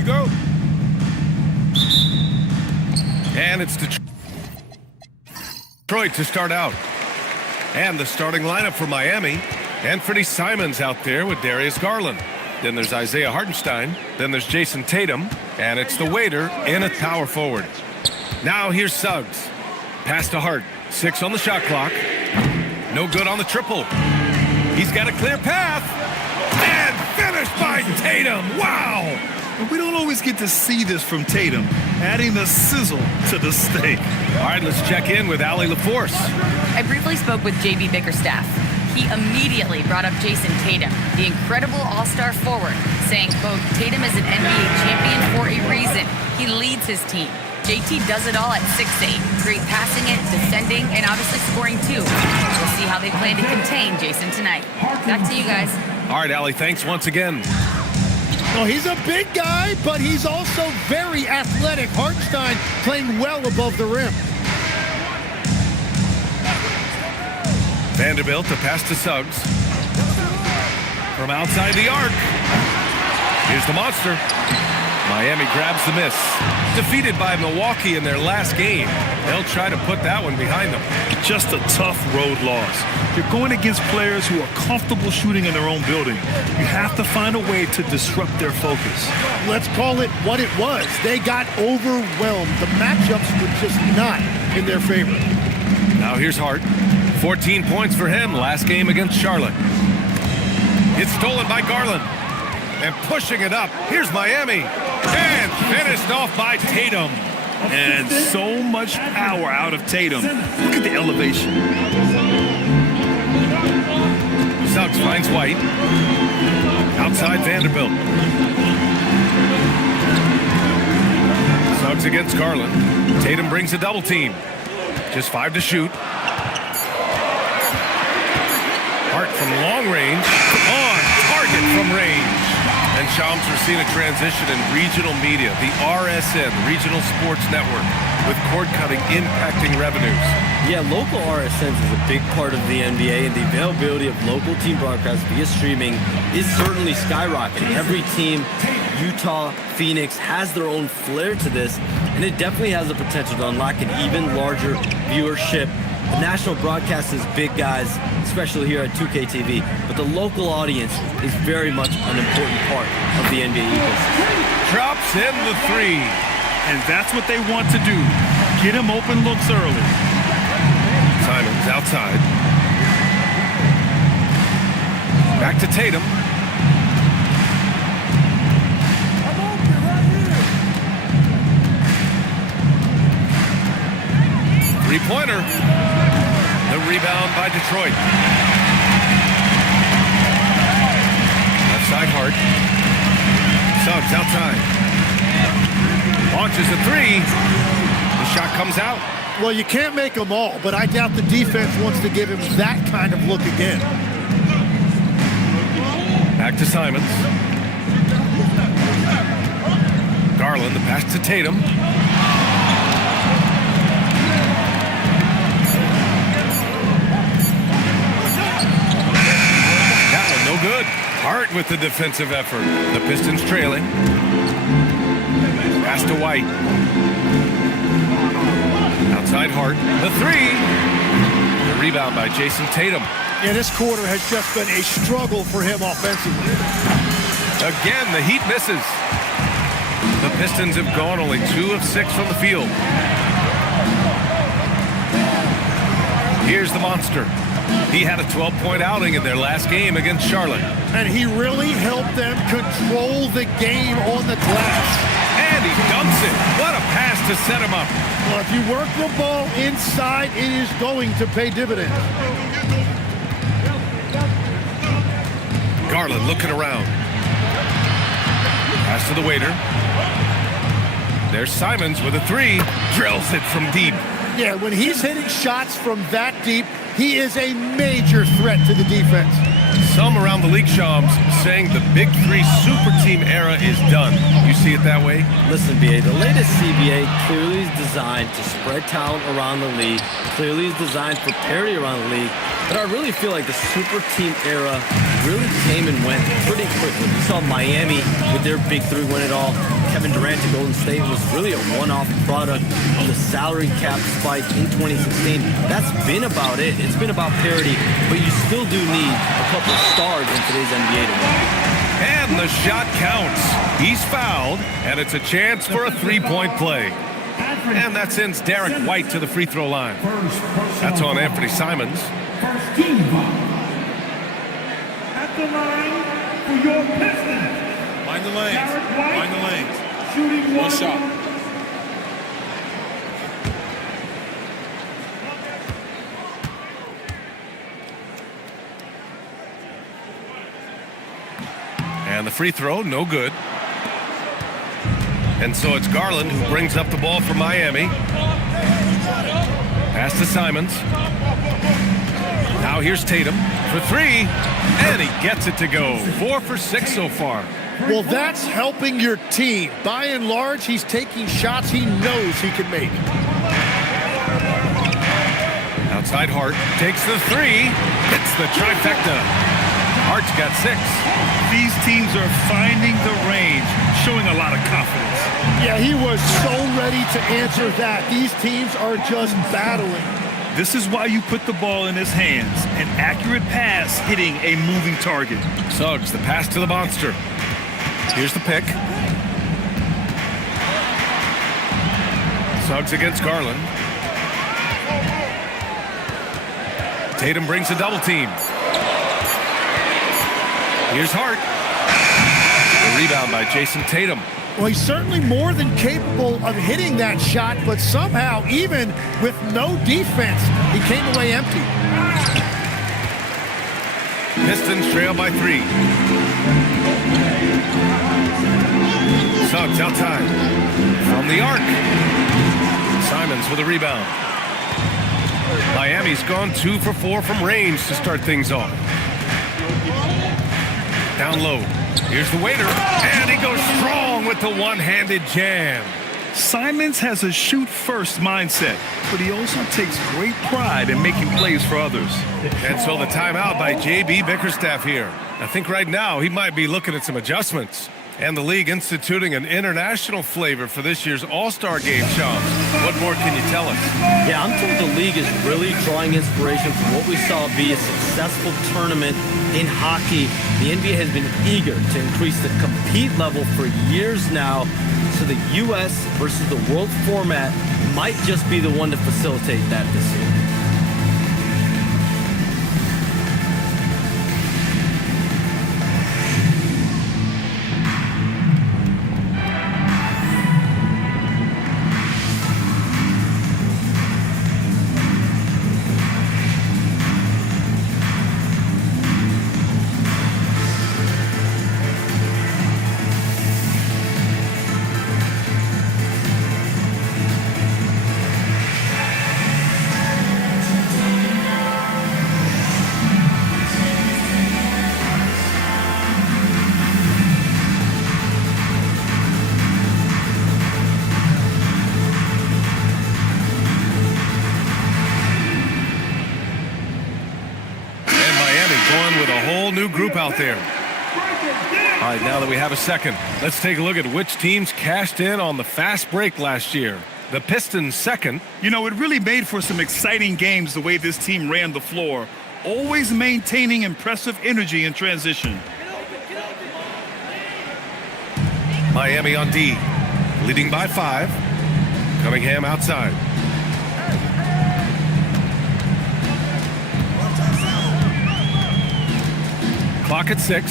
we go. And it's Detroit to start out. And the starting lineup for Miami. Anthony Simons out there with Darius Garland. Then there's Isaiah Hartenstein. Then there's Jason Tatum. And it's the waiter in a power forward. Now here's Suggs. Pass to Hart. 6 on the shot clock. No good on the triple. He's got a clear path. And finished by Tatum. Wow! We don't always get to see this from Tatum, adding the sizzle to the steak. All right, let's check in with Allie LaForce. I briefly spoke with J.B. Bickerstaff. He immediately brought up Jason Tatum, the incredible all-star forward, saying, quote, Tatum is an NBA champion for a reason. He leads his team. JT does it all at 6'8", great passing it, defending, and obviously scoring too. We'll see how they plan to contain Jason tonight. Back to you guys. All right, Allie, thanks once again. Well, he's a big guy, but he's also very athletic. Hartenstein playing well above the rim. Vanderbilt to pass to Suggs. From outside the arc. Here's the monster. Miami grabs the miss. Defeated by Milwaukee in their last game. They'll try to put that one behind them. Just a tough road loss. You're going against players who are comfortable shooting in their own building. You have to find a way to disrupt their focus. Let's call it what it was. They got overwhelmed. The matchups were just not in their favor. Now here's Hart. 14 points for him last game against Charlotte. It's stolen by Garland. And pushing it up. Here's Miami. And finished off by Tatum. And so much power out of Tatum. Look at the elevation. Suggs finds White. Outside Vanderbilt. Suggs against Garland. Tatum brings a double team. Just 5 to shoot. Hart from long range. On target from range. And Shams, we're seeing a transition in regional media, the RSN, Regional Sports Network, with cord-cutting impacting revenues. Yeah, local RSNs is a big part of the NBA, and the availability of local team broadcasts via streaming is certainly skyrocketing. Every team, Utah, Phoenix, has their own flair to this, and it definitely has the potential to unlock an even larger viewership. The national broadcast is big, guys, especially here at 2K TV, but the local audience is very much an important part of the NBA ecosystem. Drops in the 3. And that's what they want to do. Get him open looks early. Simons outside. Back to Tatum. Three-pointer. The rebound by Detroit. Left side Hart. Suggs outside. Launches a 3. The shot comes out. Well, you can't make them all, but I doubt the defense wants to give him that kind of look again. Back to Simons. Garland, the pass to Tatum. Good. Hart with the defensive effort. The Pistons trailing. Pass to White. Outside Hart. The 3. The rebound by Jason Tatum. Yeah, this quarter has just been a struggle for him offensively. Again, the Heat misses. The Pistons have gone only 2 of 6 from the field. Here's the monster. He had a 12-point outing in their last game against Charlotte. And he really helped them control the game on the glass. And he dumps it. What a pass to set him up. Well, if you work the ball inside, it is going to pay dividends. Garland looking around. Pass to the waiter. There's Simons with a 3. Drills it from deep. Yeah, when he's hitting shots from that deep, he is a major threat to the defense. Some around the league, Shams, saying the Big 3 super team era is done. You see it that way? Listen, BA, the latest CBA clearly is designed to spread talent around the league, clearly is designed for parity around the league, but I really feel like the super team era really came and went pretty quickly. We saw Miami with their Big 3 win it all. Kevin Durant to Golden State was really a one-off product of the salary cap spike in 2016. That's been about it. It's been about parity, but you still do need a couple of stars in today's NBA to win. And the shot counts. He's fouled, and it's a chance for a three-point play. And that sends Derek White to the free throw line. That's on Anthony Simons. First team foul. At the line for your Pistons. Mind the lanes. Mind the lanes. Shooting One shot. And the free throw, no good. And so it's Garland who brings up the ball for Miami. Pass to Simons. Now here's Tatum for three. And he gets it to go. 4 for 6 so far. Well, that's helping your team. By and large, he's taking shots he knows he can make. Outside Hart takes the three. Hits the trifecta. Hart's got 6. These teams are finding the range, showing a lot of confidence. Yeah, he was so ready to answer that. These teams are just battling. This is why you put the ball in his hands. An accurate pass hitting a moving target. Suggs, the pass to the monster. Here's the pick. Suggs against Garland. Tatum brings a double team. Here's Hart. The rebound by Jason Tatum. Well, he's certainly more than capable of hitting that shot, but somehow, even with no defense, he came away empty. Pistons trail by 3. Suggs outside. From the arc. Simons with a rebound. Miami's gone 2 for 4 from range to start things off. Down low. Here's the waiter. And he goes strong with the one-handed jam. Simons has a shoot-first mindset, but he also takes great pride in making plays for others. And so the timeout by J.B. Bickerstaff here. I think right now he might be looking at some adjustments. And the league instituting an international flavor for this year's All-Star game, Sean. What more can you tell us? Yeah, I'm told the league is really drawing inspiration from what we saw be a successful tournament in hockey. The NBA has been eager to increase the compete level for years now, so the U.S. versus the world format might just be the one to facilitate that this year. New group out there. All right, now that we have a second, let's take a look at which teams cashed in on the fast break last year. The Pistons second. You know, it really made for some exciting games the way this team ran the floor, always maintaining impressive energy in transition. Miami on D, leading by 5. Cunningham outside. Clock at 6.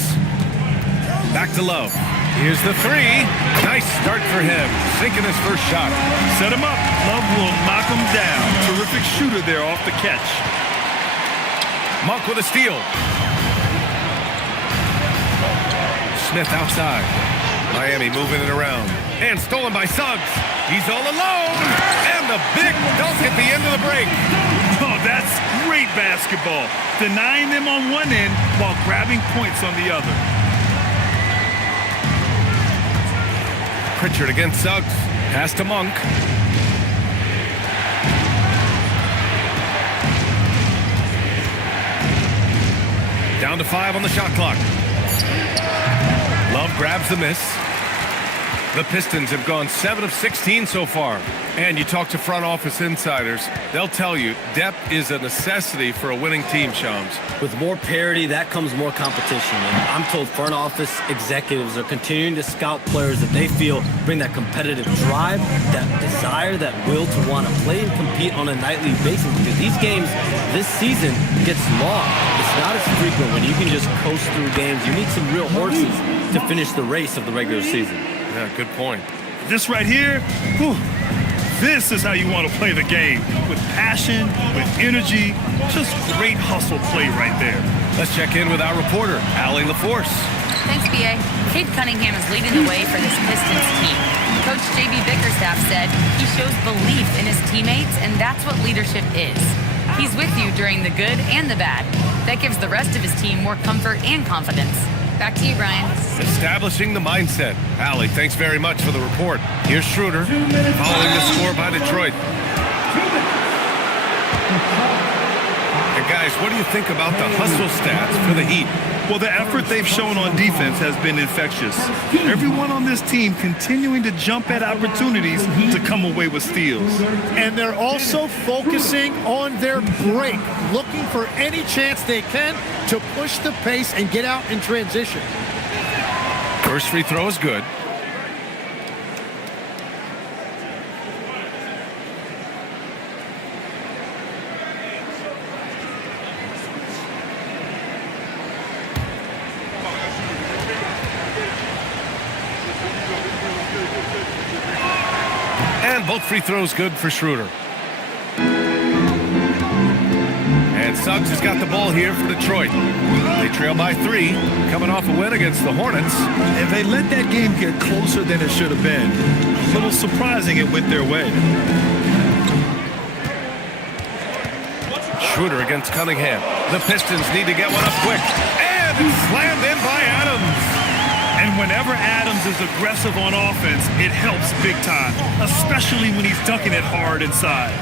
Back to Love. Here's the 3. Nice start for him. Sinking his first shot. Set him up. Love will knock him down. Terrific shooter there off the catch. Monk with a steal. Smith outside. Miami moving it around. And stolen by Suggs. He's all alone. And the big dunk at the end of the break. Oh, that's great basketball. Denying them on one end while grabbing points on the other. Pritchard against Suggs. Pass to Monk. Down to 5 on the shot clock. Love grabs the miss. The Pistons have gone 7 of 16 so far. And you talk to front office insiders, they'll tell you depth is a necessity for a winning team, Shams. With more parity, that comes more competition. And I'm told front office executives are continuing to scout players that they feel bring that competitive drive, that desire, that will to want to play and compete on a nightly basis. Because these games this season gets long. It's not as frequent when you can just coast through games. You need some real horses to finish the race of the regular season. Yeah, good point. This right here, whew, this is how you want to play the game. With passion, with energy, just great hustle play right there. Let's check in with our reporter, Allie LaForce. Thanks, B.A. Cade Cunningham is leading the way for this Pistons team. Coach J.B. Bickerstaff said he shows belief in his teammates, and that's what leadership is. He's with you during the good and the bad. That gives the rest of his team more comfort and confidence. Back to you, Brian. Establishing the mindset. Allie, thanks very much for the report. Here's Schroeder, following the score by Detroit. And guys, what do you think about the hustle stats for the Heat? Well, the effort they've shown on defense has been infectious. Everyone on this team continuing to jump at opportunities to come away with steals. And they're also focusing on their break, looking for any chance they can to push the pace and get out in transition. First free throw is good. And both free throws good for Schroeder. And Suggs has got the ball here for Detroit. They trail by 3, coming off a win against the Hornets. And they let that game get closer than it should have been. A little surprising it went their way. Schroeder against Cunningham. The Pistons need to get one up quick. And it's slammed in by Adams. And whenever Adams is aggressive on offense, it helps big time, especially when he's dunking it hard inside.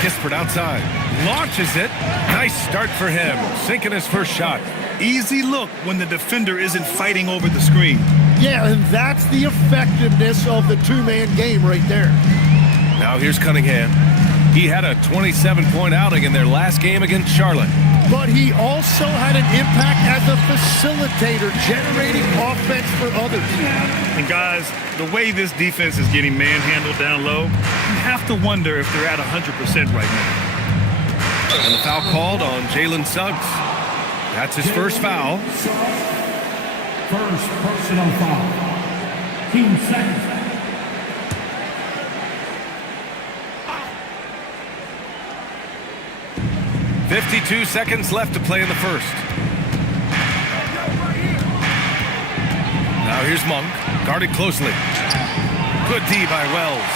Kispert outside. Launches it. Nice start for him. Sinking his first shot. Easy look when the defender isn't fighting over the screen. Yeah, and that's the effectiveness of the two-man game right there. Now here's Cunningham. He had a 27-point outing in their last game against Charlotte. But he also had an impact as a facilitator, generating offense for others. And guys, the way this defense is getting manhandled down low, you have to wonder if they're at 100% right now. And the foul called on Jalen Suggs. That's his first foul. First personal foul. Team second. 52 seconds left to play in the first. Now here's Monk, guarded closely. Good D by Wells.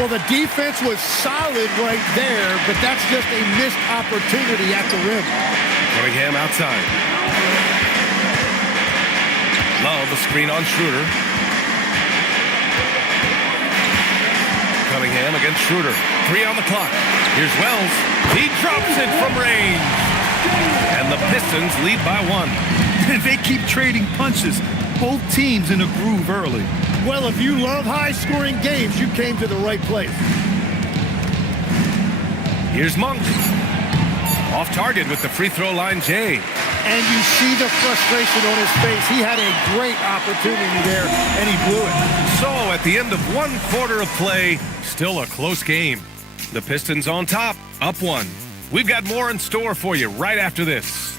Well, the defense was solid right there, but that's just a missed opportunity at the rim. Cunningham outside. Love the screen on Schroeder. Cunningham against Schroeder. 3 on the clock. Here's Wells. He drops it from range. And the Pistons lead by 1. And they keep trading punches. Both teams in a groove early. Well, if you love high-scoring games, you came to the right place. Here's Monk. Off target with the free throw line, Jay. And you see the frustration on his face. He had a great opportunity there, and he blew it. So at the end of 1 quarter of play, still a close game. The Pistons on top, up 1. We've got more in store for you right after this.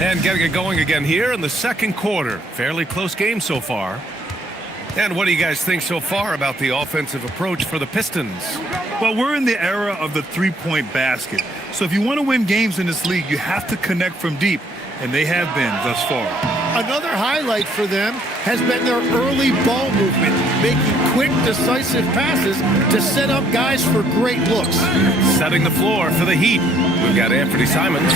And getting it going again here in the second quarter. Fairly close game so far. And what do you guys think so far about the offensive approach for the Pistons? Well, we're in the era of the three-point basket. So if you want to win games in this league, you have to connect from deep. And they have been thus far. Another highlight for them has been their early ball movement, making quick, decisive passes to set up guys for great looks. Setting the floor for the Heat. We've got Anthony Simons,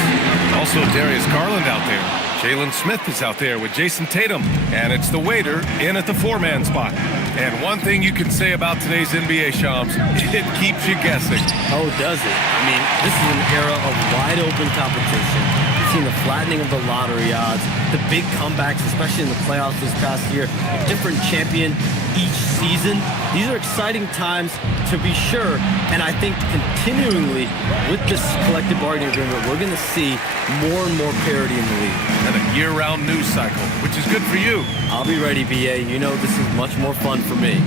also Darius Garland out there. Jalen Smith is out there with Jason Tatum, and it's the waiter in at the four-man spot. And one thing you can say about today's NBA, Shams, it keeps you guessing. Oh, does it? I mean, this is an era of wide-open competition. We've seen the flattening of the lottery odds, the big comebacks, especially in the playoffs this past year, a different champion each season. These are exciting times to be sure, and I think continually with this collective bargaining agreement, we're going to see more and more parity in the league. And a year-round news cycle, which is good for you. I'll be ready, BA. You know this is much more fun for me.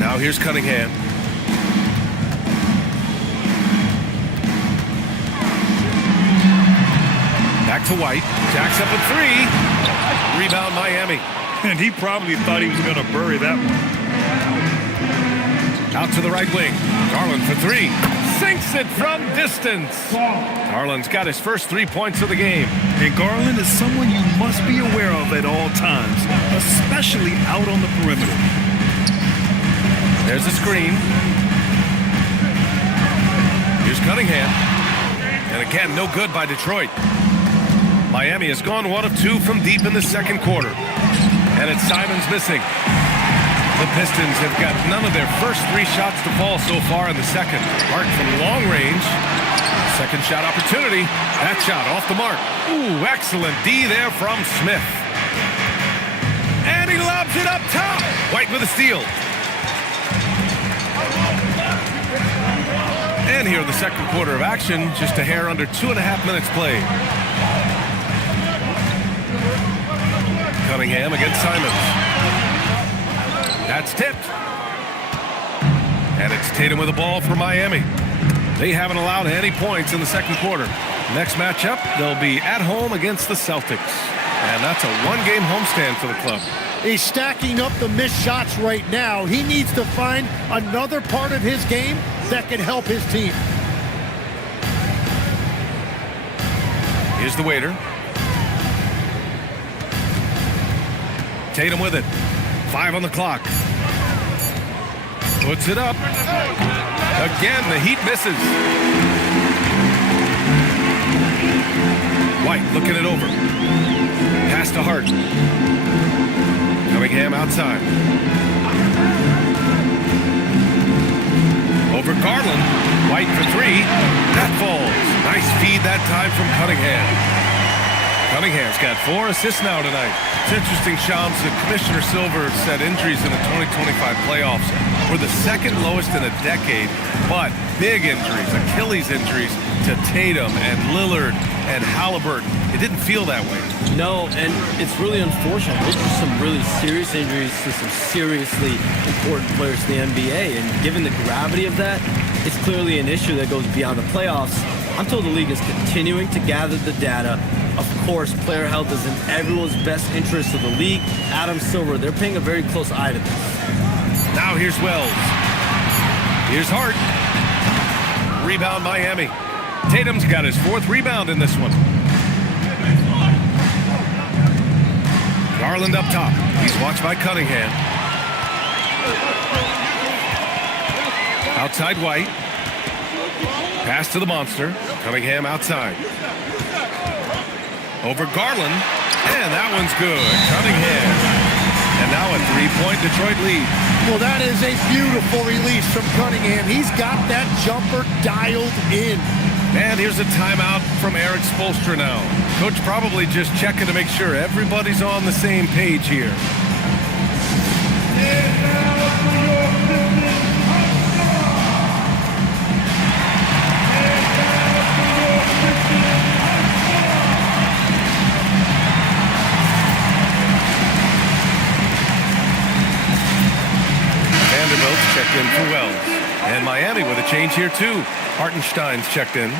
Now here's Cunningham. Back to White. Jacks up a three. Rebound Miami. And he probably thought he was going to bury that one. Out to the right wing. Garland for three. Sinks it from distance. Garland's got his first 3 points of the game. And Garland is someone you must be aware of at all times, especially out on the perimeter. There's a screen. Here's Cunningham. And again, no good by Detroit. Miami has gone 1 of 2 from deep in the second quarter. And it's Simons missing. The Pistons have got none of their first 3 shots to fall so far in the second. Hart from long range. Second shot opportunity. That shot off the mark. Ooh, excellent D there from Smith. And he lobs it up top. White with a steal. And here in the second quarter of action, just a hair under 2.5 minutes played. Cunningham against Simons. That's tipped. And it's Tatum with the ball for Miami. They haven't allowed any points in the second quarter. Next matchup, they'll be at home against the Celtics. And that's a one-game homestand for the club. He's stacking up the missed shots right now. He needs to find another part of his game that can help his team. Here's the waiter. Tatum with it. 5 on the clock. Puts it up. Again, the Heat misses. White looking it over. Pass to Hart. Cunningham outside. Over Garland. White for 3. That falls. Nice feed that time from Cunningham. Cunningham's got 4 assists now tonight. It's interesting, Shams, that Commissioner Silver said injuries in the 2025 playoffs were the second lowest in a decade, but big injuries, Achilles injuries to Tatum and Lillard and Halliburton. It didn't feel that way. No, and it's really unfortunate. Those are some really serious injuries to some seriously important players in the NBA, and given the gravity of that, it's clearly an issue that goes beyond the playoffs. I'm told the league is continuing to gather the data. Of course, player health is in everyone's best interest of the league. Adam Silver, they're paying a very close eye to this. Now here's Wells. Here's Hart. Rebound Miami. Tatum's got his 4th rebound in this one. Garland up top. He's watched by Cunningham. Outside White. Pass to the monster. Cunningham outside. Over Garland. And that one's good. Cunningham. And now a 3-point Detroit lead. Well, that is a beautiful release from Cunningham. He's got that jumper dialed in. And here's a timeout from Eric Spoelstra now. Coach probably just checking to make sure everybody's on the same page here. Vanderbilt's checked in for Wells. And Miami with a change here too. Hartenstein's checked in.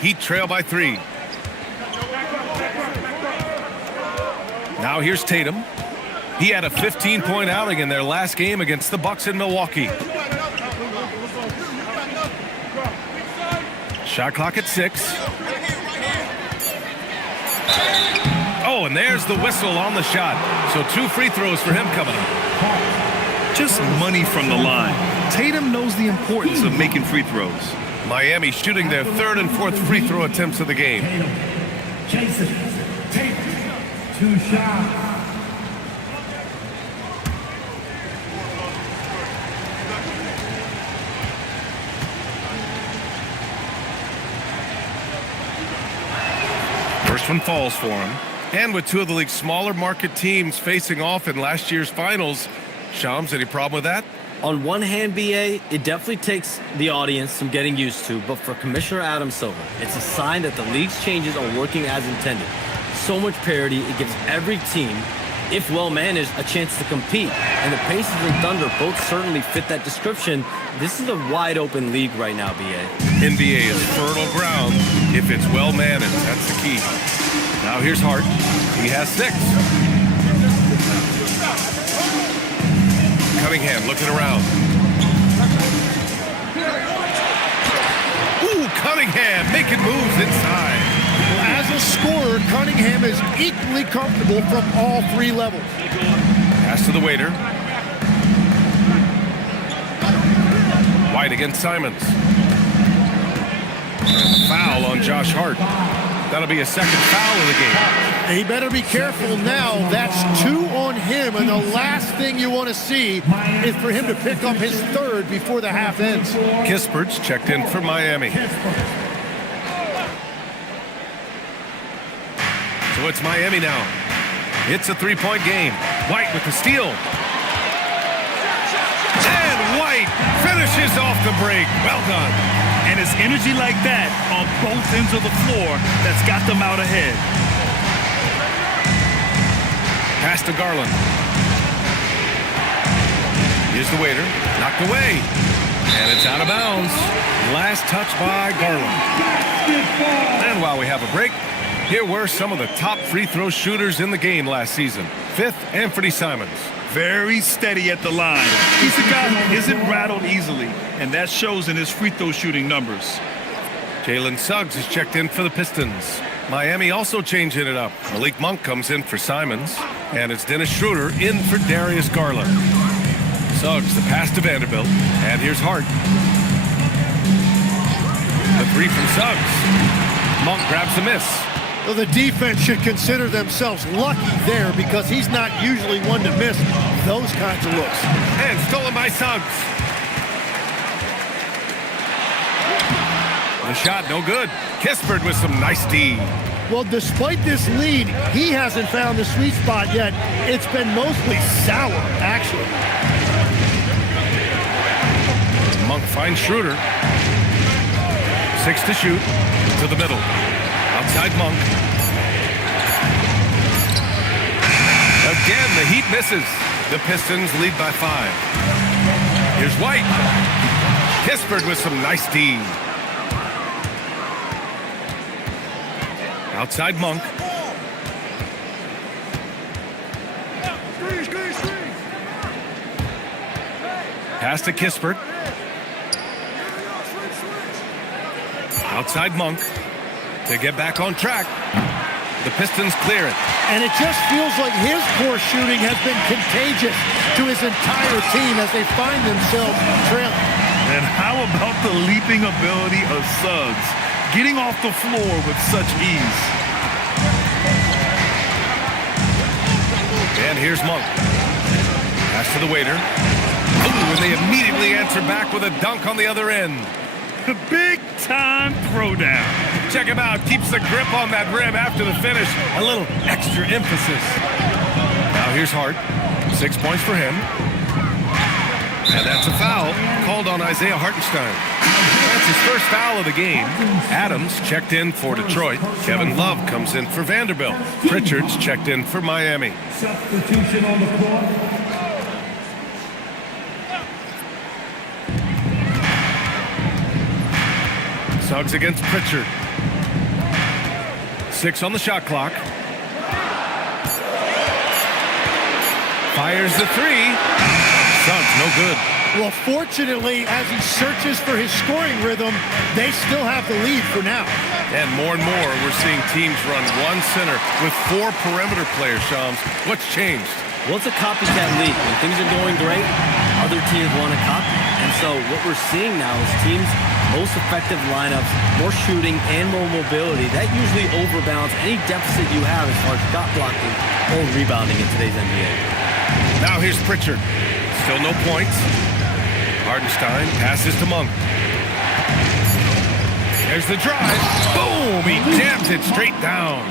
Heat trail by 3. Now here's Tatum. He had a 15-point outing in their last game against the Bucks in Milwaukee. Shot clock at 6. Oh, Oh, and there's the whistle on the shot. So 2 free throws for him coming up. Just money from the line. Tatum knows the importance of making free throws. Miami shooting their 3rd and 4th free throw attempts of the game. Jason Tatum, 2 shots. First one falls for him. And with 2 of the league's smaller market teams facing off in last year's finals, Shams, any problem with that? On one hand, BA, it definitely takes the audience some getting used to, but for Commissioner Adam Silver, it's a sign that the league's changes are working as intended. So much parity, it gives every team, if well managed, a chance to compete. And the Pacers and Thunder both certainly fit that description. This is a wide open league right now, BA. NBA is fertile ground if it's well managed. That's the key. Now here's Hart. He has 6. Cunningham looking around. Ooh, Cunningham making moves inside. Well, as a scorer, Cunningham is equally comfortable from all 3 levels. Pass to the waiter. White against Simons. And a foul on Josh Hart. That'll be a 2nd foul of the game. He better be careful now. That's 2 on him, and the last thing you want to see is for him to pick up his 3rd before the half ends. Kispert's checked in for Miami. So it's Miami now. It's a 3-point game. White with the steal. And White finishes off the break. Well done. And it's energy like that on both ends of the floor that's got them out ahead. Pass to Garland. Here's the waiter. Knocked away. And it's out of bounds. Last touch by Garland. And while we have a break, here were some of the top free throw shooters in the game last season. 5th, Anthony Simons. Very steady at the line. He's a guy who isn't rattled easily, and that shows in his free throw shooting numbers. Jalen Suggs is checked in for the Pistons. Miami also changing it up. Malik Monk comes in for Simons, and it's Dennis Schroeder in for Darius Garland. Suggs, the pass to Vanderbilt, and here's Hart. The 3 from Suggs. Monk grabs the miss. Well, the defense should consider themselves lucky there because he's not usually one to miss those kinds of looks. And stolen by Suggs. The shot, no good. Kispert with some nice D. Well, despite this lead, he hasn't found the sweet spot yet. It's been mostly sour, actually. Monk finds Schroeder. 6 to shoot. To the middle. Outside Monk. Again, the Heat misses. The Pistons lead by 5. Here's White. Kispert with some nice D. Outside Monk. Pass to Kispert. Outside Monk. To get back on track. The Pistons clear it. And it just feels like his poor shooting has been contagious to his entire team as they find themselves trailing. And how about the leaping ability of Suggs? Getting off the floor with such ease. And here's Monk. Pass to the waiter. Ooh, and they immediately answer back with a dunk on the other end. The big-time throwdown. Check him out. Keeps the grip on that rim after the finish. A little extra emphasis. Now here's Hart. 6 points for him. And that's a foul called on Isaiah Hartenstein. That's his first foul of the game. Adams checked in for Detroit. Kevin Love comes in for Vanderbilt. Pritchard's checked in for Miami. Substitution on the floor. Suggs against Pritchard. 6 on the shot clock. Fires the 3. Suggs, no good. Well, fortunately, as he searches for his scoring rhythm, they still have the lead for now. And more we're seeing teams run one center with 4 perimeter players, Shams. What's changed? Well, it's a copycat league. When things are going great, other teams want to copy. And so what we're seeing now is teams' most effective lineups, more shooting and more mobility. That usually overbalances any deficit you have as far as shot blocking or rebounding in today's NBA. Now here's Pritchard. Still no points. Hardenstein passes to Monk. There's the drive. Boom! He jams it straight down.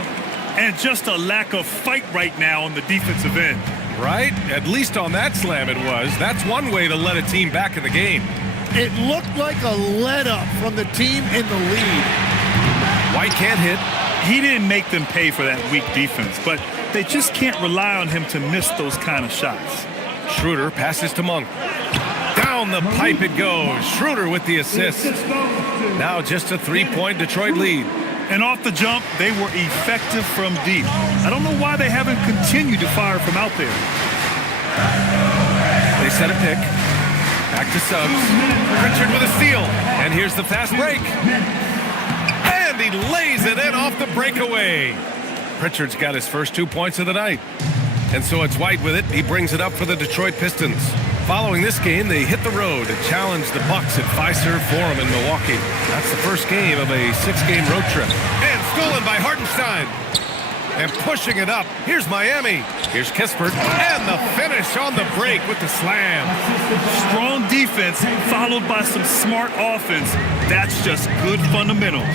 And just a lack of fight right now on the defensive end. Right? At least on that slam it was. That's one way to let a team back in the game. It looked like a let-up from the team in the lead. White can't hit. He didn't make them pay for that weak defense, but they just can't rely on him to miss those kind of shots. Schroeder passes to Monk. Down the pipe it goes. Schroeder with the assist. Now just a 3-point Detroit lead. And off the jump, they were effective from deep. I don't know why they haven't continued to fire from out there. They set a pick. Back to Suggs. Pritchard with a steal. And here's the fast break. And he lays it in off the breakaway. Pritchard's got his first 2 points of the night. And so it's White with it. He brings it up for the Detroit Pistons. Following this game, they hit the road to challenge the Bucks at Fiserv Forum in Milwaukee. That's the first game of a 6-game road trip. And stolen by Hardenstein. And pushing it up. Here's Miami. Here's Kispert. And the finish on the break with the slam. Strong defense followed by some smart offense. That's just good fundamentals.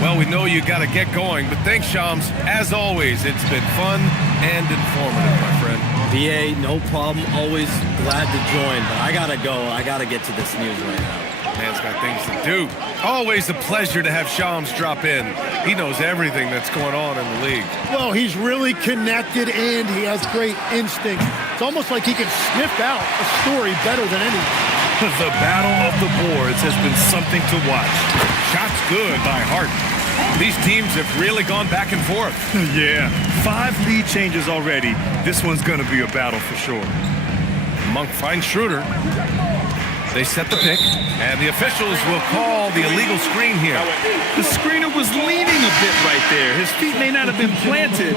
Well, we know you got to get going, but thanks, Shams. As always, it's been fun and informative, my friend. BA, no problem. Always glad to join, but I gotta go. I gotta get to this news right now. Man's got things to do. Always a pleasure to have Shams drop in. He knows everything that's going on in the league. Well, he's really connected and he has great instinct. It's almost like he can sniff out a story better than anyone. The battle of the boards has been something to watch. Shots good by Harden. These teams have really gone back and forth. Yeah, 5 lead changes already. This one's going to be a battle for sure. Monk finds Schroeder. They set the pick, and the officials will call the illegal screen here. The screener was leaning a bit right there. His feet may not have been planted.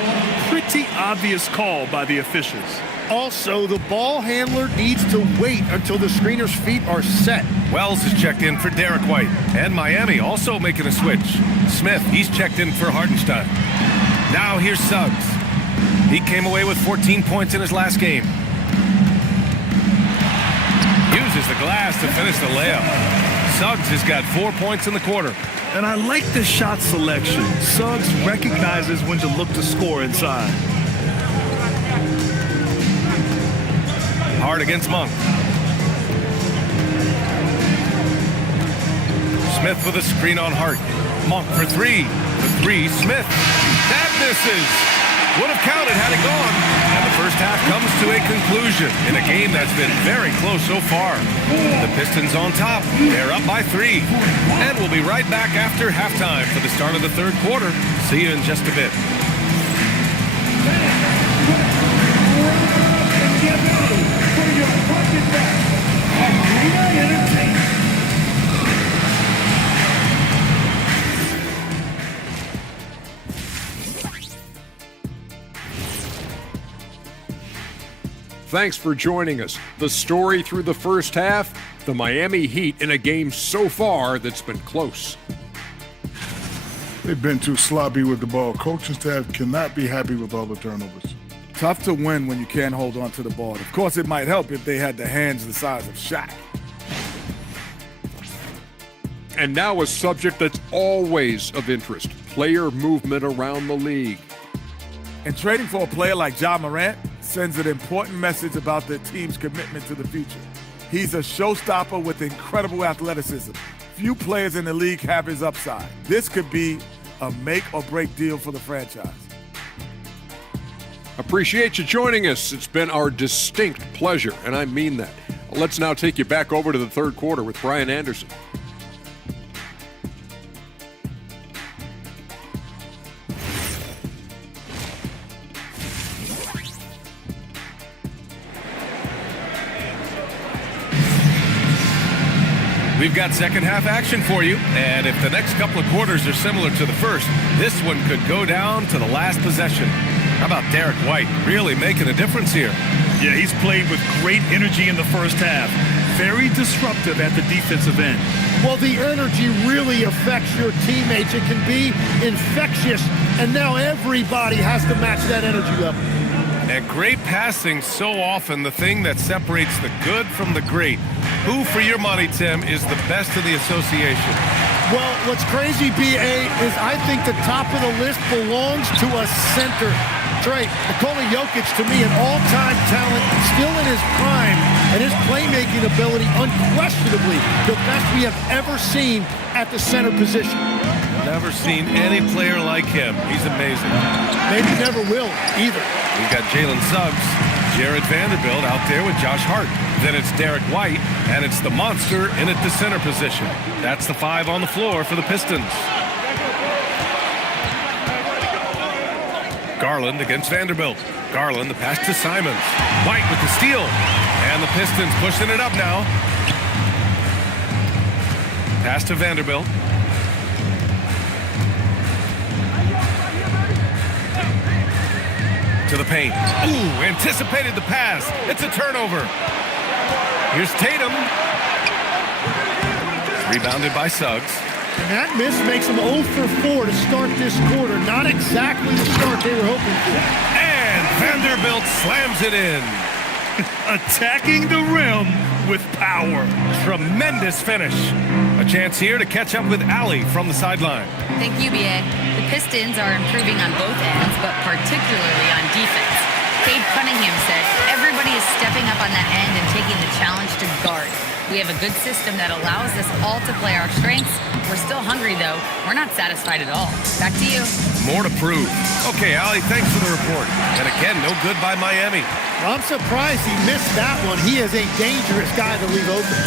Pretty obvious call by the officials. Also, the ball handler needs to wait until the screener's feet are set. Wells is checked in for Derek White. And Miami also making a switch. Smith, he's checked in for Hardenstein. Now here's Suggs. He came away with 14 points in his last game. Uses the glass to finish the layup. Suggs has got 4 points in the quarter. And I like the shot selection. Suggs recognizes when to look to score inside. Hard against Monk. Smith with a screen on Hart. Monk for 3. The 3, Smith. That misses. Would have counted had it gone. And the first half comes to a conclusion in a game that's been very close so far. The Pistons on top. They're up by 3. And we'll be right back after halftime for the start of the third quarter. See you in just a bit. Thanks for joining us. The story through the first half, the Miami Heat in a game so far that's been close. They've been too sloppy with the ball. Coaching staff cannot be happy with all the turnovers. Tough to win when you can't hold on to the ball. Of course, it might help if they had the hands the size of Shaq. And now a subject that's always of interest, player movement around the league. And trading for a player like Ja Morant sends an important message about the team's commitment to the future. He's a showstopper with incredible athleticism. Few players in the league have his upside. This could be a make-or-break deal for the franchise. Appreciate you joining us. It's been our distinct pleasure, and I mean that. Let's now take you back over to the third quarter with Brian Anderson. We've got second half action for you, and if the next couple of quarters are similar to the first, this one could go down to the last possession. How about Derek White really making a difference here? Yeah, he's played with great energy in the first half. Very disruptive at the defensive end. Well, the energy really affects your teammates. It can be infectious, and now everybody has to match that energy level. And great passing, so often the thing that separates the good from the great. Who, for your money, Tim, is the best in the association? Well, what's crazy, B.A., is I think the top of the list belongs to a center. Trey, Nikola Jokic, to me, an all-time talent, still in his prime, and his playmaking ability, unquestionably, the best we have ever seen at the center position. Never seen any player like him. He's amazing. Maybe never will, either. We've got Jalen Suggs, Jared Vanderbilt out there with Josh Hart. Then it's Derek White, and it's the monster in at the center position. That's the 5 on the floor for the Pistons. Garland against Vanderbilt. Garland, the pass to Simons. White with the steal. And the Pistons pushing it up now. Pass to Vanderbilt. To the paint. Ooh, anticipated the pass. It's a turnover. Here's Tatum. Rebounded by Suggs. And that miss makes them 0 for 4 to start this quarter. Not exactly the start they were hoping for. And Vanderbilt slams it in. Attacking the rim with power. Tremendous finish. A chance here to catch up with Allie from the sideline. Thank you, B.A. The Pistons are improving on both ends, but particularly on defense. Cade Cunningham said, everybody is stepping up on that end and taking the challenge to guard. We have a good system that allows us all to play our strengths. We're still hungry, though. We're not satisfied at all. Back to you. More to prove. Okay, Allie, thanks for the report. And again, no good by Miami. I'm surprised he missed that one. He is a dangerous guy to leave open.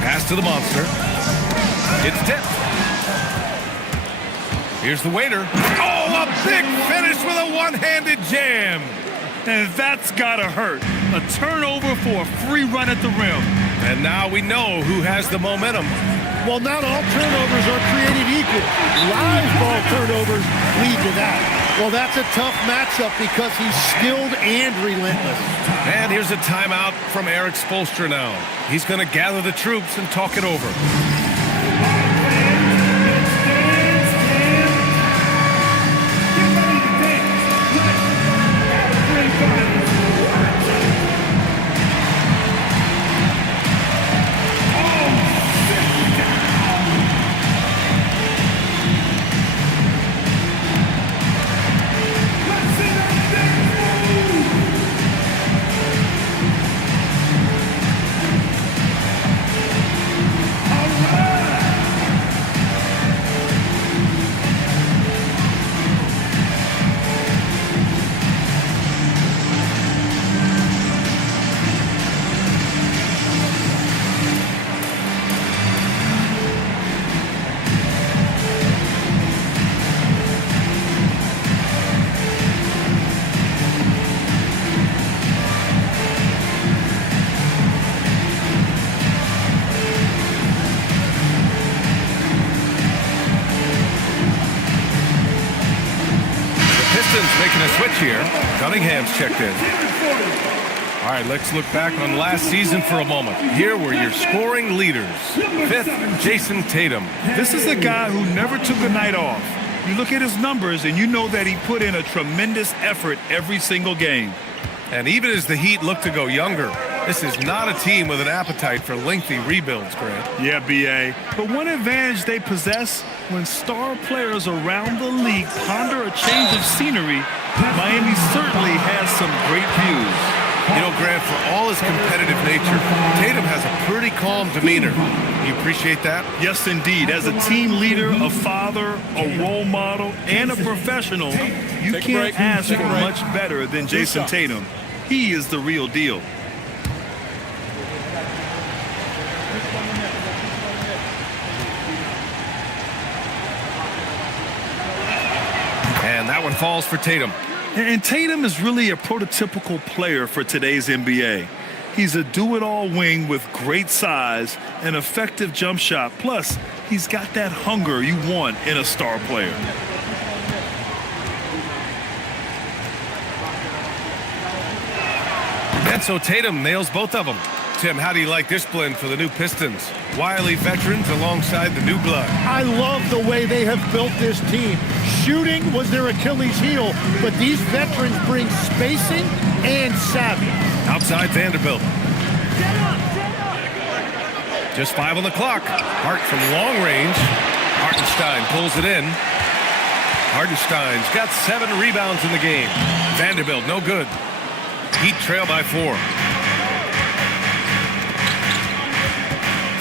Pass to the monster. It's tipped. Here's the waiter. Oh, a big finish with a one-handed jam. And that's gotta hurt. A turnover for a free run at the rim. And now we know who has the momentum. Well, not all turnovers are created equal. Live ball turnovers lead to that. Well, that's a tough matchup because he's skilled and relentless. And here's a timeout from Eric Spoelstra now. He's going to gather the troops and talk it over. Making a switch here. Cunningham's checked in. All right, let's look back on last season for a moment. Here were your scoring leaders. 5th, Jason Tatum. This is a guy who never took a night off. You look at his numbers and you know that he put in a tremendous effort every single game. And even as the Heat look to go younger, this is not a team with an appetite for lengthy rebuilds, Grant. Yeah, B.A. But one advantage they possess, when star players around the league ponder a change of scenery, Miami certainly has some great views. You know, Grant, for all his competitive nature, Tatum has a pretty calm demeanor. You appreciate that? Yes, indeed. As a team leader, a father, a role model, and a professional, you can't ask for much better than Jason Tatum. He is the real deal. And that one falls for Tatum. And Tatum is really a prototypical player for today's NBA. He's a do-it-all wing with great size and effective jump shot. Plus, he's got that hunger you want in a star player. And so Tatum nails both of them. Tim, how do you like this blend for the new Pistons? Wily veterans alongside the new blood. I love the way they have built this team. Shooting was their Achilles heel, but these veterans bring spacing and savvy. Outside Vanderbilt. Just 5 on the clock. Hart from long range. Hartenstein pulls it in. Hartenstein's got 7 rebounds in the game. Vanderbilt, no good. Heat trail by 4.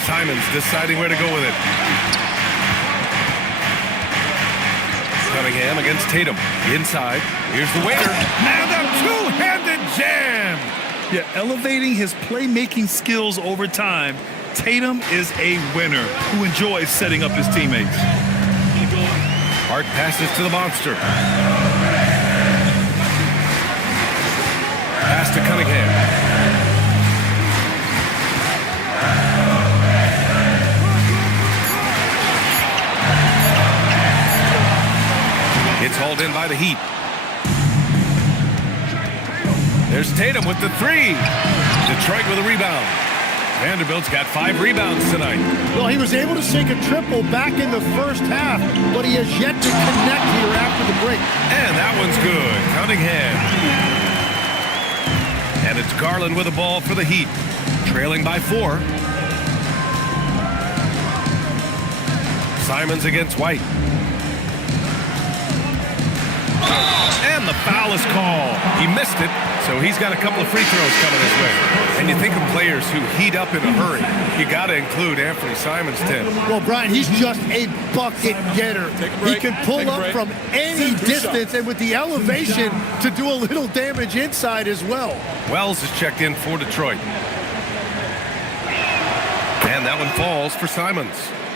Simons deciding where to go with it. Cunningham against Tatum. Inside. Here's the waiter. And a two-handed jam. Yeah, elevating his playmaking skills over time, Tatum is a winner who enjoys setting up his teammates. Hart passes to the monster. Pass to Cunningham. It's hauled in by the Heat. There's Tatum with the 3. Detroit with a rebound. Vanderbilt's got 5 rebounds tonight. Well, he was able to sink a triple back in the first half, but he has yet to connect here after the break. And that one's good. Cunningham. And it's Garland with the ball for the Heat. Trailing by 4. Simons against White. And the foul is called. He missed it, so he's got a couple of free throws coming his way. And you think of players who heat up in a hurry, you got to include Anthony Simons, Tim. Well, Brian, he's just a bucket getter. He can pull up from any distance, and with the elevation to do a little damage inside as well. Wells is checked in for Detroit. And that one falls for Simons.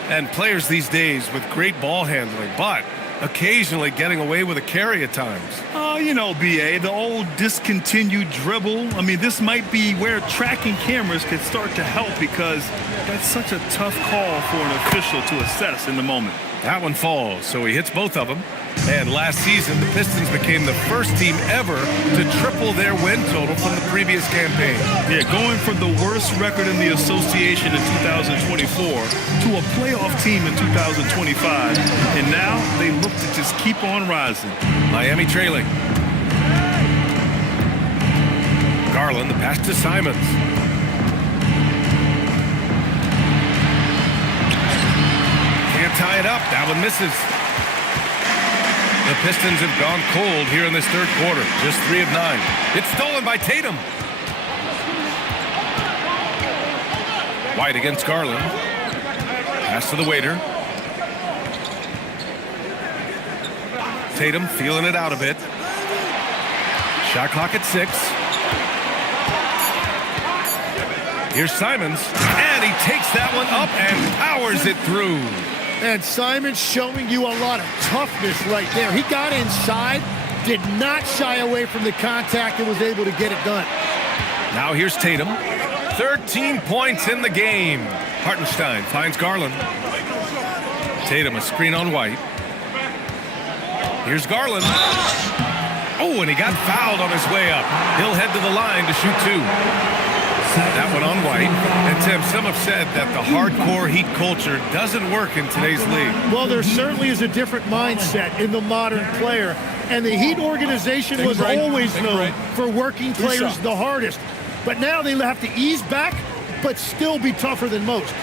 And players these days with great ball handling, but occasionally getting away with a carry at times. Oh, you know, B.A., the old discontinued dribble. I mean, this might be where tracking cameras could start to help because that's such a tough call for an official to assess in the moment. That one falls, so he hits both of them. And last season, the Pistons became the first team ever to triple their win total from the previous campaign. Yeah, going from the worst record in the association in 2024 to a playoff team in 2025. And now they look to just keep on rising. Miami trailing. Garland, the pass to Simons. Can't tie it up. That one misses. The Pistons have gone cold here in this third quarter. Just 3 of 9. It's stolen by Tatum. White against Garland. Pass to the waiter. Tatum feeling it out a bit. Shot clock at 6. Here's Simons. And he takes that one up and powers it through. And Simons showing you a lot of toughness right there. He got inside, did not shy away from the contact, and was able to get it done. Now here's Tatum. 13 points in the game. Hartenstein finds Garland. Tatum a screen on White. Here's Garland. Oh, and he got fouled on his way up. He'll head to the line to shoot 2. That one on White. And Tim, some have said that the hardcore Heat culture doesn't work in today's league. Well, there certainly is a different mindset in the modern player. And the Heat organization was always known for working players the hardest. But now they have to ease back, but still be tougher than most.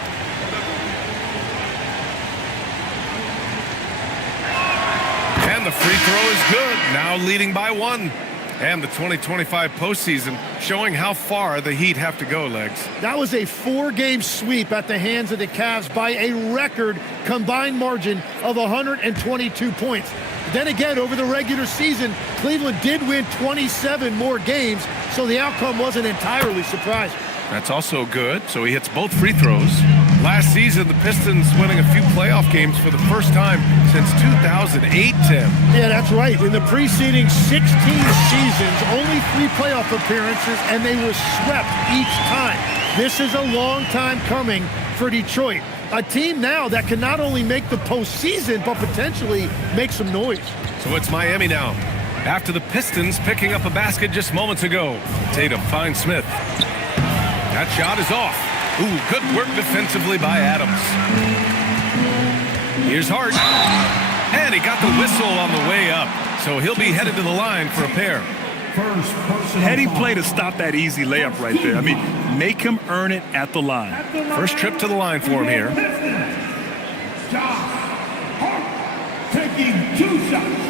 And the free throw is good. Now leading by 1. And the 2025 postseason showing how far the Heat have to go, Legs. That was a 4-game sweep at the hands of the Cavs by a record combined margin of 122 points. Then again, over the regular season, Cleveland did win 27 more games, so the outcome wasn't entirely surprising. That's also good, so he hits both free throws. Last season, the Pistons winning a few playoff games for the first time since 2008, Tim. Yeah, that's right. In the preceding 16 seasons, only 3 playoff appearances, and they were swept each time. This is a long time coming for Detroit. A team now that can not only make the postseason, but potentially make some noise. So it's Miami now. After the Pistons picking up a basket just moments ago. Tatum finds Smith. That shot is off. Ooh, good work defensively by Adams. Here's Hart. And he got the whistle on the way up. So he'll be headed to the line for a pair. Heady play to stop that easy layup right there. I mean, make him earn it at the line. First trip to the line for him here. Hart taking 2 shots.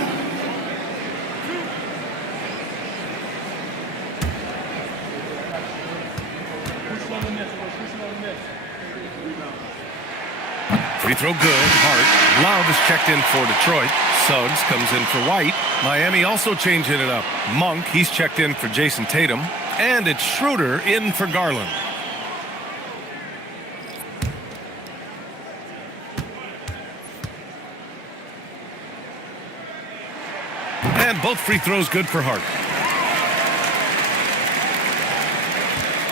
Free throw good. Hart. Love is checked in for Detroit. Suggs comes in for White. Miami also changing it up. Monk, he's checked in for Jason Tatum. And it's Schroeder in for Garland. And both free throws good for Hart.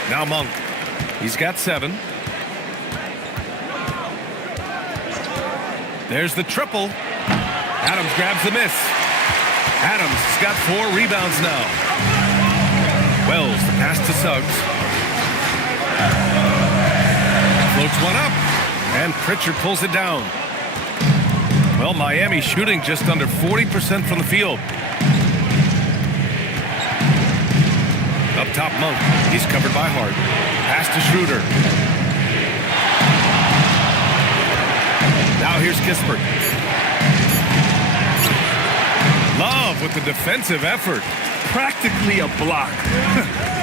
Now Monk. He's got 7. There's the triple. Adams grabs the miss. Adams has got 4 rebounds now. Wells, the pass to Suggs. Floats one up. And Pritchard pulls it down. Well, Miami shooting just under 40% from the field. Up top, Monk. He's covered by Hart. Pass to Schroeder. Now here's Kispert. Love with the defensive effort. Practically a block.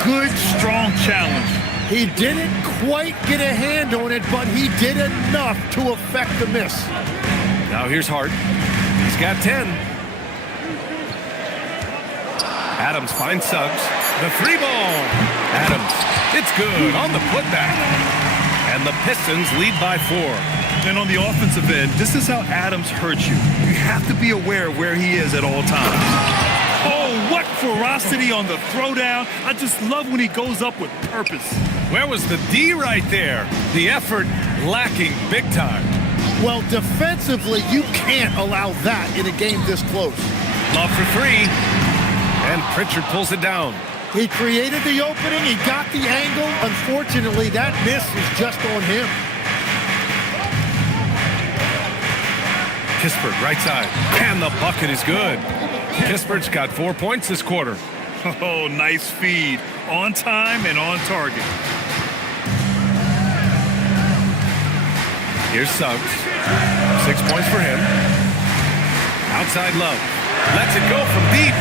Good, strong challenge. He didn't quite get a hand on it, but he did enough to affect the miss. Now here's Hart. He's got 10. Adams finds Suggs. The 3 ball. Adams. It's good on the putback. And the Pistons lead by 4. And on the offensive end, this is how Adams hurts you. You have to be aware of where he is at all times. Oh, what ferocity on the throwdown. I just love when he goes up with purpose. Where was the D right there? The effort lacking big time. Well, defensively, you can't allow that in a game this close. Love for 3. And Pritchard pulls it down. He created the opening. He got the angle. Unfortunately, that miss is just on him. Kispert, right side. And the bucket is good. Kispert's got 4 points this quarter. Oh, nice feed. On time and on target. Here's Suggs. 6 points for him. Outside Love. Lets it go from deep.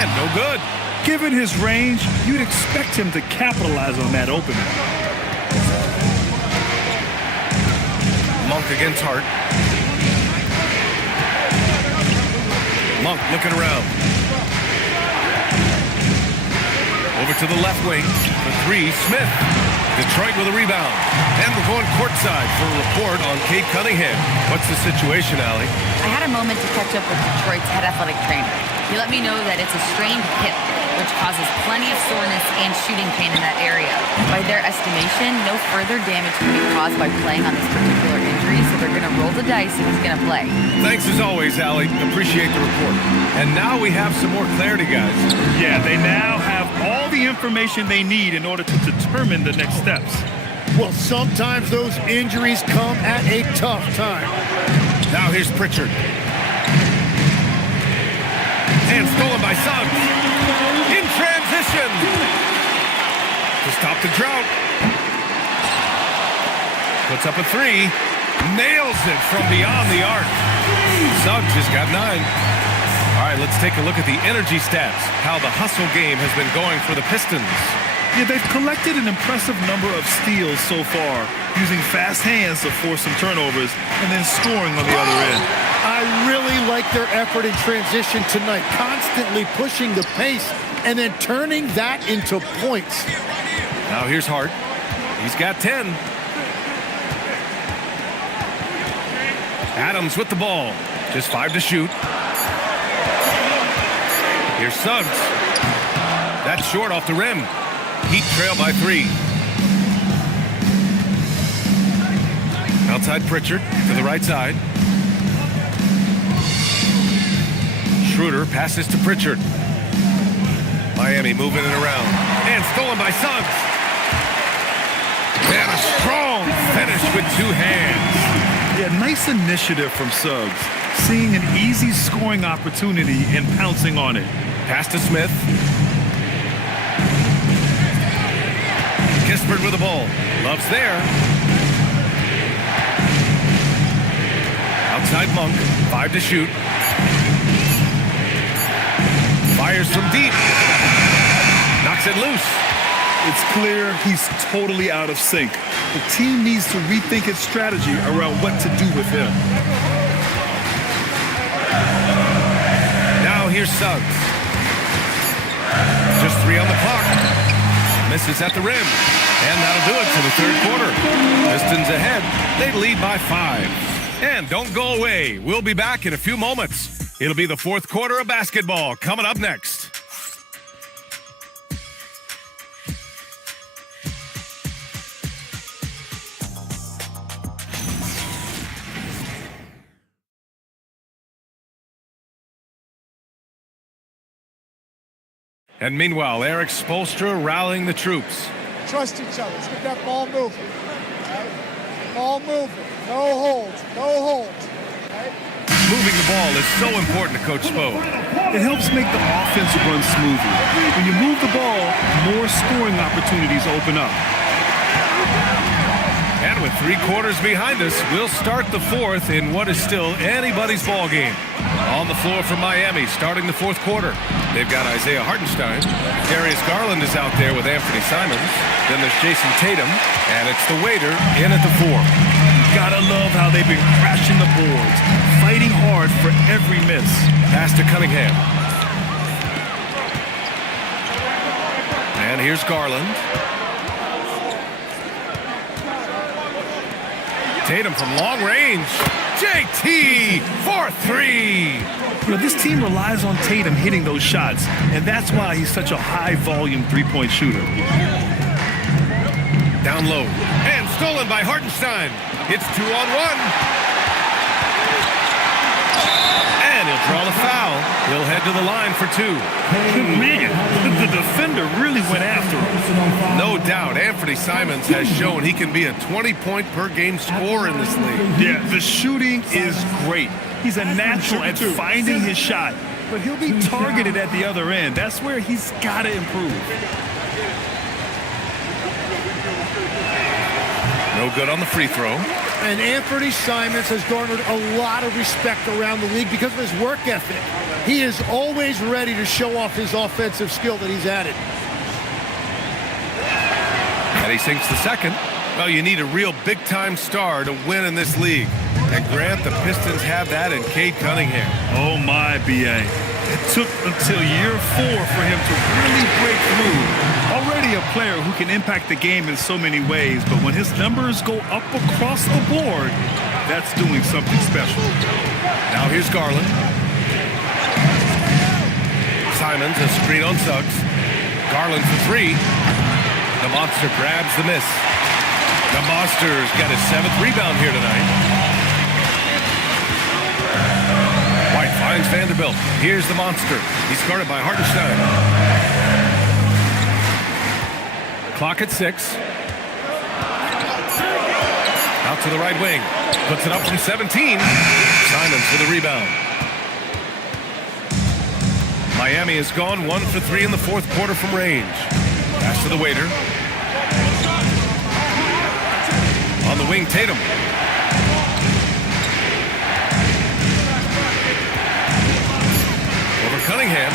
And no good. Given his range, you'd expect him to capitalize on that opening. Monk against Hart. Monk looking around. Over to the left wing. For 3, Smith. Detroit with a rebound. And we're going courtside for a report on Kate Cunningham. What's the situation, Allie? I had a moment to catch up with Detroit's head athletic trainer. He let me know that it's a strained hip, which causes plenty of soreness and shooting pain in that area. By their estimation, no further damage can be caused by playing on this particular injury, so they're going to roll the dice if he's going to play. Thanks as always, Allie. Appreciate the report. And now we have some more clarity, guys. Yeah, they now have all the information they need in order to determine the next steps. Well, sometimes those injuries come at a tough time. Now here's Pritchard. And stolen by Suggs. In transition. To stop the drought. Puts up a 3. Nails it from beyond the arc. Suggs has got 9. All right, let's take a look at the energy stats. How the hustle game has been going for the Pistons. Yeah, they've collected an impressive number of steals so far, using fast hands to force some turnovers and then scoring on the other end. I really like their effort in transition tonight, constantly pushing the pace and then turning that into points. Now here's Hart. He's got 10. Adams with the ball. Just 5 to shoot. Here's Suggs. That's short off the rim. Heat trail by 3. Outside Pritchard to the right side. Schroeder passes to Pritchard. Miami moving it around. And stolen by Suggs. And a strong finish with 2 hands. Yeah, nice initiative from Suggs. Seeing an easy scoring opportunity and pouncing on it. Pass to Smith. Kispert with the ball. Love's there. Outside Monk. 5 to shoot. Fires from deep. Knocks it loose. It's clear he's totally out of sync. The team needs to rethink its strategy around what to do with him. Now here's Suggs. Just 3 on the clock. Misses at the rim. And that'll do it for the third quarter. Pistons ahead. They lead by 5. And don't go away. We'll be back in a few moments. It'll be the fourth quarter of basketball coming up next. And meanwhile, Eric Spoelstra rallying the troops. Trust each other. Let's get that ball moving. Right? Ball moving. No holds. No holds. Right? Moving the ball is so important to Coach Spo. It helps make the offense run smoothly. When you move the ball, more scoring opportunities open up. And with 3 quarters behind us, we'll start the fourth in what is still anybody's ball game. On the floor for Miami, starting the fourth quarter. They've got Isaiah Hartenstein. Darius Garland is out there with Anthony Simons. Then there's Jason Tatum, and it's the waiter in at the 4. Gotta love how they've been crashing the boards, fighting hard for every miss. Pass to Cunningham. And here's Garland. Tatum from long range. JT for 3. You know, this team relies on Tatum hitting those shots, and that's why he's such a high-volume three-point shooter. Down low. And stolen by Hartenstein. It's 2-on-1. And he'll draw the foul. He'll head to the line for 2. Man, the defender really went after him. No doubt, Anthony Simons has shown he can be a 20-point-per-game scorer in this league. Yeah, the shooting is great. He's a natural at finding his shot, but he'll be targeted at the other end. That's where he's got to improve. No good on the free throw. And Anthony Simons has garnered a lot of respect around the league because of his work ethic. He is always ready to show off his offensive skill that he's added. And he sinks the second. Well, you need a real big-time star to win in this league. And Grant, the Pistons have that in Cade Cunningham. Oh, my, B.A. It took until year 4 for him to really break through. Already a player who can impact the game in so many ways, but when his numbers go up across the board, that's doing something special. Now here's Garland. Simons, a screen on Suggs. Garland for 3. The Monster grabs the miss. The Monster's got his 7th rebound here tonight. White finds Vanderbilt. Here's the Monster. He's guarded by Hartenstein. Clock at 6. Out to the right wing. Puts it up from 17. Simons with a rebound. Miami has gone 1 for 3 in the fourth quarter from range. Pass to the waiter. On the wing, Tatum. Over Cunningham.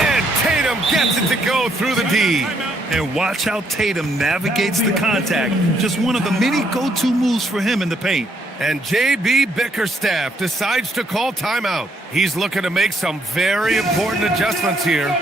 And Tatum gets it to go through the D. And watch how Tatum navigates the contact. Just one of the many go-to moves for him in the paint. And J.B. Bickerstaff decides to call timeout. He's looking to make some very important adjustments here.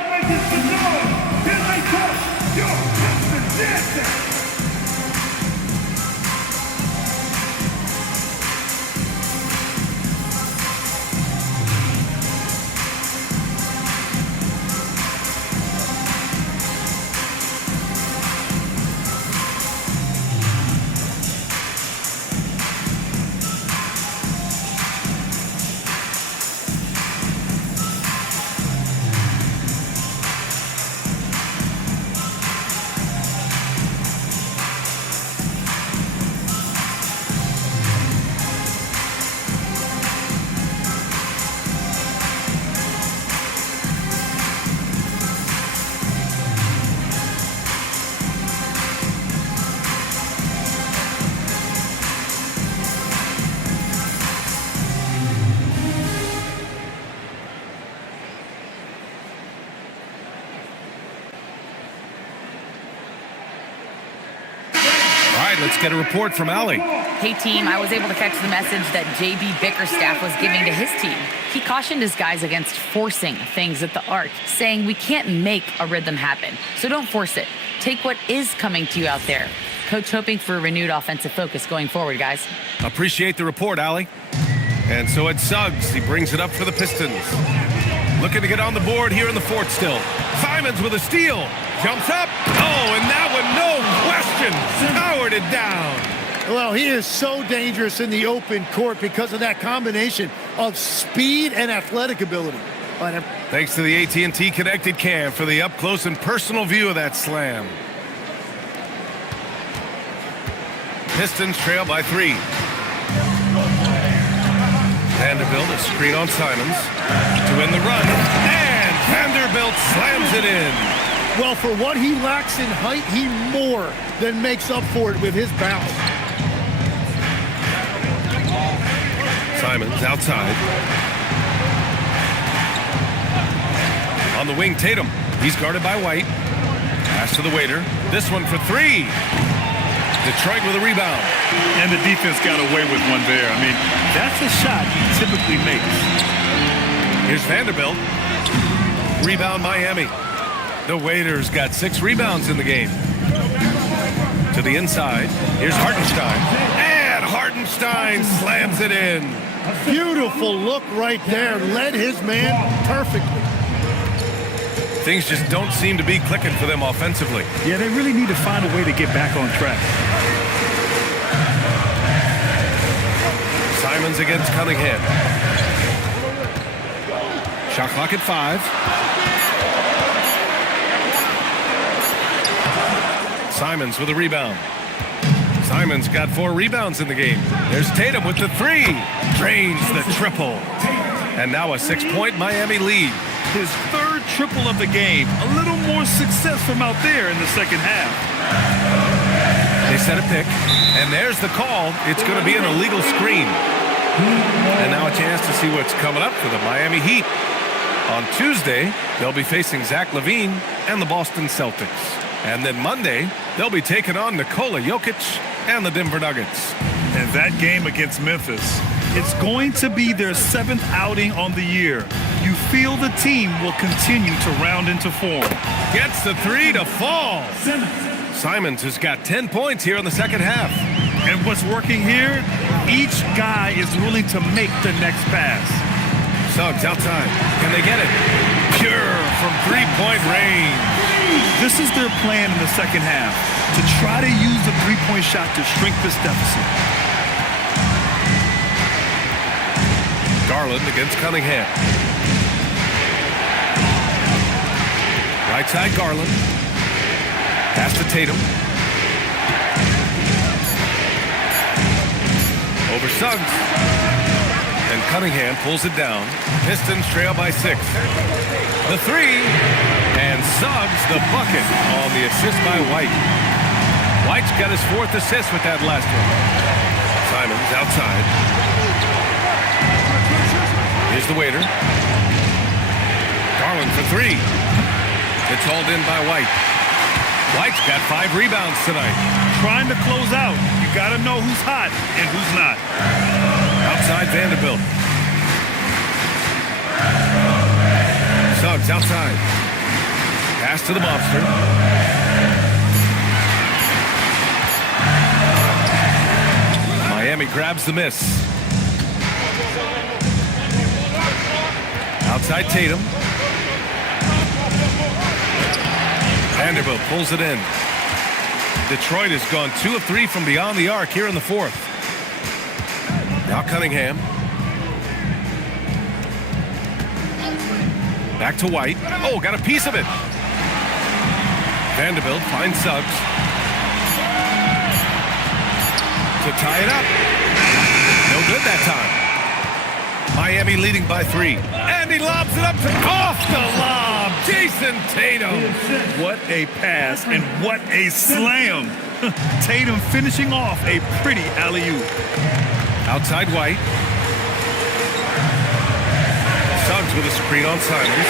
All right, let's get a report from Allie. Hey team, I was able to catch the message that JB Bickerstaff was giving to his team. He cautioned his guys against forcing things at the arc, saying we can't make a rhythm happen, so don't force it. Take what is coming to you out there. Coach hoping for a renewed offensive focus going forward, guys. Appreciate the report, Allie. And so it's Suggs. He brings it up for the Pistons. Looking to get on the board here in the fourth still. Simons with a steal. Jumps up. Oh, and that one, no question, powered it down. Well, he is so dangerous in the open court because of that combination of speed and athletic ability. Thanks to the AT&T Connected Cam for the up-close and personal view of that slam. Pistons trail by 3. Vanderbilt, a screen on Simons to win the run. And Vanderbilt slams it in. Well, for what he lacks in height, he more than makes up for it with his bounce. Simons outside. On the wing, Tatum. He's guarded by White. Pass to the waiter. This one for 3. Detroit with a rebound. And the defense got away with one there. I mean, that's a shot he typically makes. Here's Vanderbilt. Rebound Miami. The Waiters got 6 rebounds in the game. To the inside. Here's Hartenstein. And Hartenstein slams it in. Beautiful look right there. Led his man perfectly. Things just don't seem to be clicking for them offensively. Yeah, they really need to find a way to get back on track. Simons against Cunningham. Shot clock at 5. Simons with a rebound. Simons got 4 rebounds in the game. There's Tatum with the 3. Drains the triple. And now a 6-point Miami lead. His 3rd triple of the game. A little more success from out there in the second half. They set a pick, and there's the call. It's going to be an illegal screen. And now a chance to see what's coming up for the Miami Heat. On Tuesday, they'll be facing Zach LaVine and the Boston Celtics. And then Monday, they'll be taking on Nikola Jokic and the Denver Nuggets. And that game against Memphis, it's going to be their 7th outing on the year. You feel the team will continue to round into form. Gets the 3 to fall. Simons has got 10 points here in the second half. And what's working here, each guy is willing to make the next pass. Suggs outside. Can they get it? Pure from 3-point range. This is their plan in the second half, to try to use the 3-point shot to shrink this deficit. Garland against Cunningham. Right side Garland. Pass to Tatum. Over Suggs. And Cunningham pulls it down. Pistons trail by 6. The 3. And Suggs the bucket on the assist by White. White's got his 4th assist with that last one. Simons outside. Here's the waiter. Garland for 3. It's hauled in by White. White's got 5 rebounds tonight. Trying to close out. You got to know who's hot and who's not. Outside Vanderbilt. Suggs outside. Pass to the monster. Miami grabs the miss. Outside Tatum. Vanderbilt pulls it in. Detroit has gone 2 of 3 from beyond the arc here in the 4th. Now Cunningham. Back to White. Oh, got a piece of it. Vanderbilt finds Suggs. To tie it up. No good that time. Miami leading by 3. And he lobs it up to off the lob. Jason Tatum. What a pass and what a slam. Tatum finishing off a pretty alley-oop. Outside White. Suggs with a screen on Simons.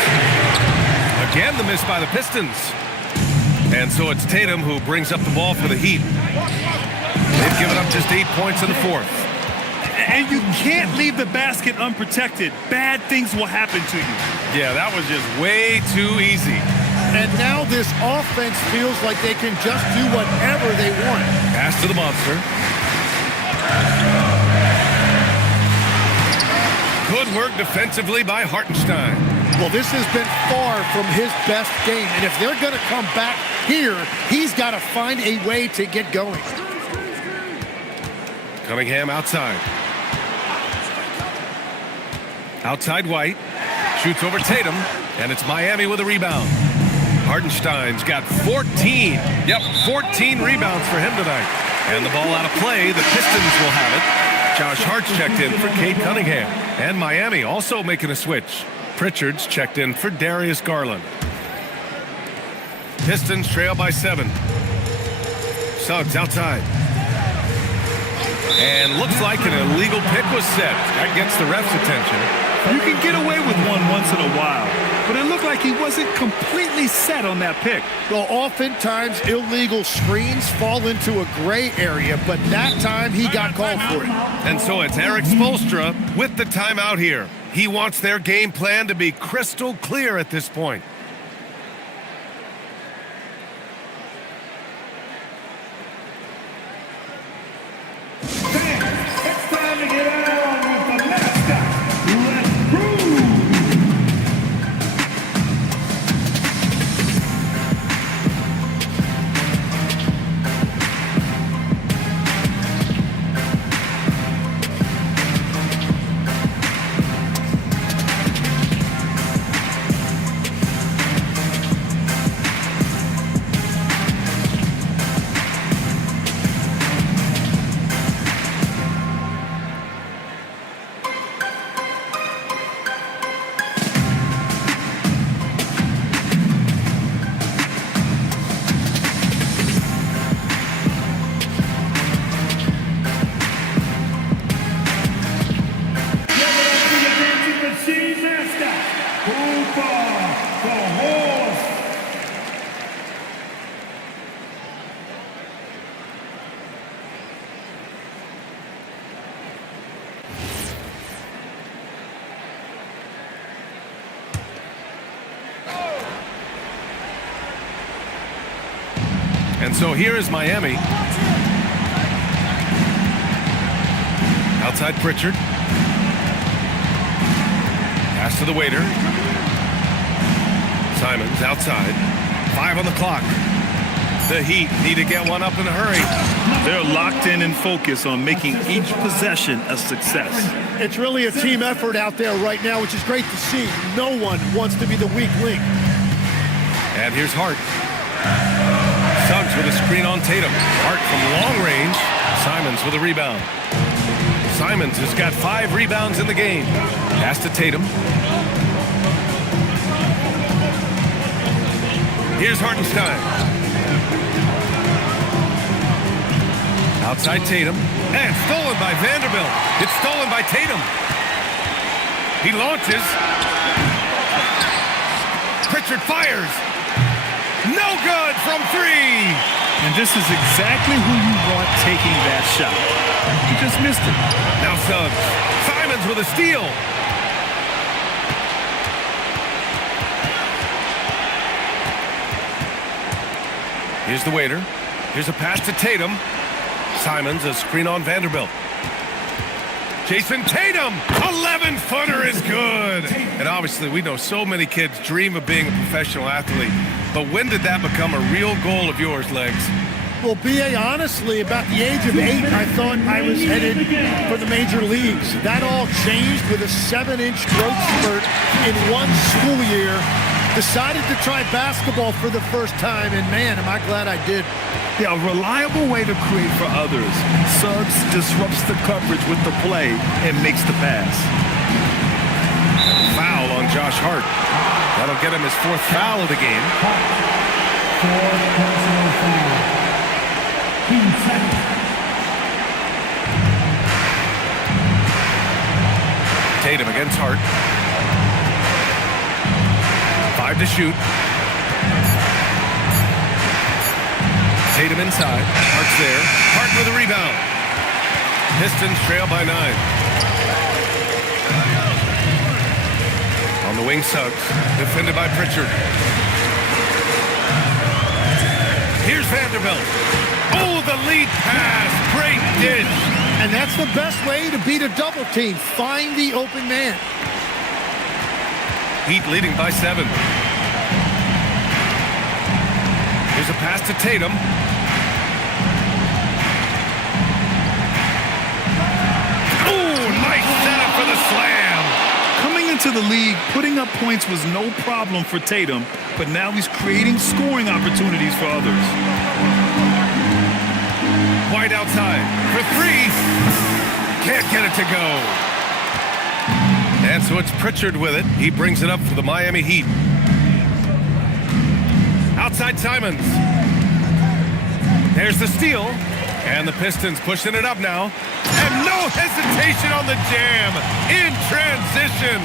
Again the miss by the Pistons. And so it's Tatum who brings up the ball for the Heat. They've given up just 8 points in the fourth. And you can't leave the basket unprotected. Bad things will happen to you. Yeah, that was just way too easy. And now this offense feels like they can just do whatever they want. Pass to the monster. Good work defensively by Hartenstein. Well, this has been far from his best game. And if they're going to come back here, he's got to find a way to get going. Cunningham outside. Outside White. Shoots over Tatum. And it's Miami with a rebound. Hartenstein's got 14. Yep, 14 rebounds for him tonight. And the ball out of play. The Pistons will have it. Josh Hart's checked in for Cade Cunningham. And Miami also making a switch. Pritchard's checked in for Darius Garland. Pistons trail by 7. Suggs outside. And looks like an illegal pick was set. That gets the ref's attention. You can get away with one once in a while, but it looked like he wasn't completely set on that pick. Well, oftentimes illegal screens fall into a gray area, but that time he got called for it. And so it's Eric Spoelstra with the timeout here. He wants their game plan to be crystal clear at this point. It's time to get out with the mascot. Let's groove. And so here is Miami. Outside Pritchard. Pass to the waiter. Simons outside. 5 on the clock. The Heat need to get one up in a hurry. They're locked in and focused on making each possession a success. It's really a team effort out there right now, which is great to see. No one wants to be the weak link. And here's Hart. Suggs with a screen on Tatum. Hart from long range. Simons with a rebound. Simons has got 5 rebounds in the game. Pass to Tatum. Here's Hartenstein. Outside Tatum. And stolen by Vanderbilt. It's stolen by Tatum. He launches. Pritchard fires. No good from 3. And this is exactly who you want taking that shot. He just missed it. Now Suggs. Simons with a steal. Here's the waiter. Here's a pass to Tatum. Simons, a screen on Vanderbilt. Jason Tatum, 11-footer is good. And obviously we know so many kids dream of being a professional athlete. But when did that become a real goal of yours, Legs? Well, B.A., honestly, about the age of 8, I thought I was headed for the major leagues. That all changed with a 7-inch growth spurt in one school year. Decided to try basketball for the first time, and man, am I glad I did. Yeah, a reliable way to create for others. Suggs disrupts the coverage with the play and makes the pass. Foul on Josh Hart. That'll get him his 4th foul of the game. 4 personal fouls. Team second. Tatum against Hart. 5 to shoot. Tatum inside. Hart's there. Hart with a rebound. Pistons trail by 9. On the wing, Suggs. Defended by Pritchard. Here's Vanderbilt. Oh, the lead pass. Great dish. And that's the best way to beat a double team. Find the open man. Heat leading by 7. Here's a pass to Tatum. Oh, nice setup for the slam. Coming into the league, putting up points was no problem for Tatum, but now he's creating scoring opportunities for others. White outside for 3. Can't get it to go. And so it's Pritchard with it. He brings it up for the Miami Heat. Outside Simons. There's the steal. And the Pistons pushing it up now. And no hesitation on the jam. In transition.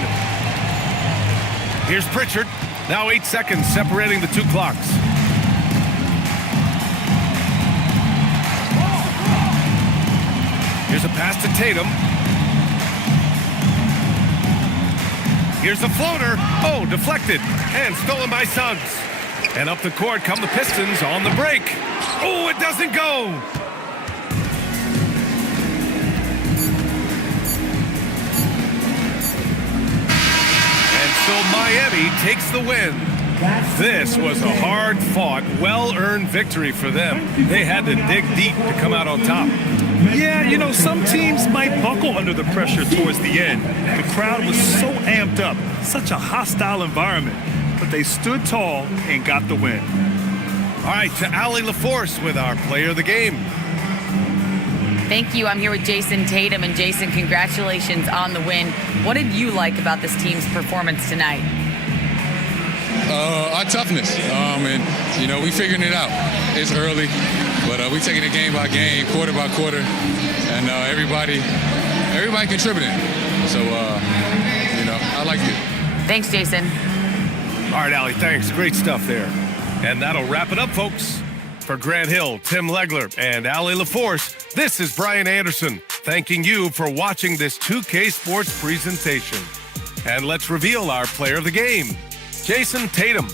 Here's Pritchard. Now 8 seconds separating the 2 clocks. Here's a pass to Tatum. Here's the floater. Oh, deflected. And stolen by Suggs. And up the court come the Pistons on the break. Oh, it doesn't go. And so Miami takes the win. This was a hard-fought, well-earned victory for them. They had to dig deep to come out on top. Yeah, you know, some teams might buckle under the pressure towards the end. The crowd was so amped up, such a hostile environment, but they stood tall and got the win. All right, to Allie LaForce with our player of the game. Thank you. I'm here with Jason Tatum. And Jason, congratulations on the win. What did you like about this team's performance tonight? Our toughness. And, you know, we figuring it out. It's early, but we taking it game by game, quarter by quarter, and everybody contributing. So, you know, I liked it. Thanks, Jason. All right, Allie, thanks. Great stuff there. And that'll wrap it up, folks. For Grant Hill, Tim Legler, and Allie LaForce, this is Brian Anderson, thanking you for watching this 2K Sports presentation. And let's reveal our player of the game, Jason Tatum.